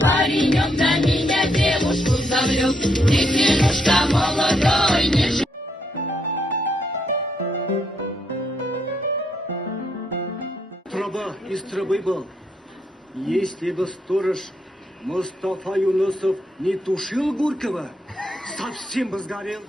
Паренек на меня девушку завлек, Дитинушка молодой, не Труба из трубы был. Если бы сторож Мустафа Юнусов не тушил Гуркова, совсем бы сгорел.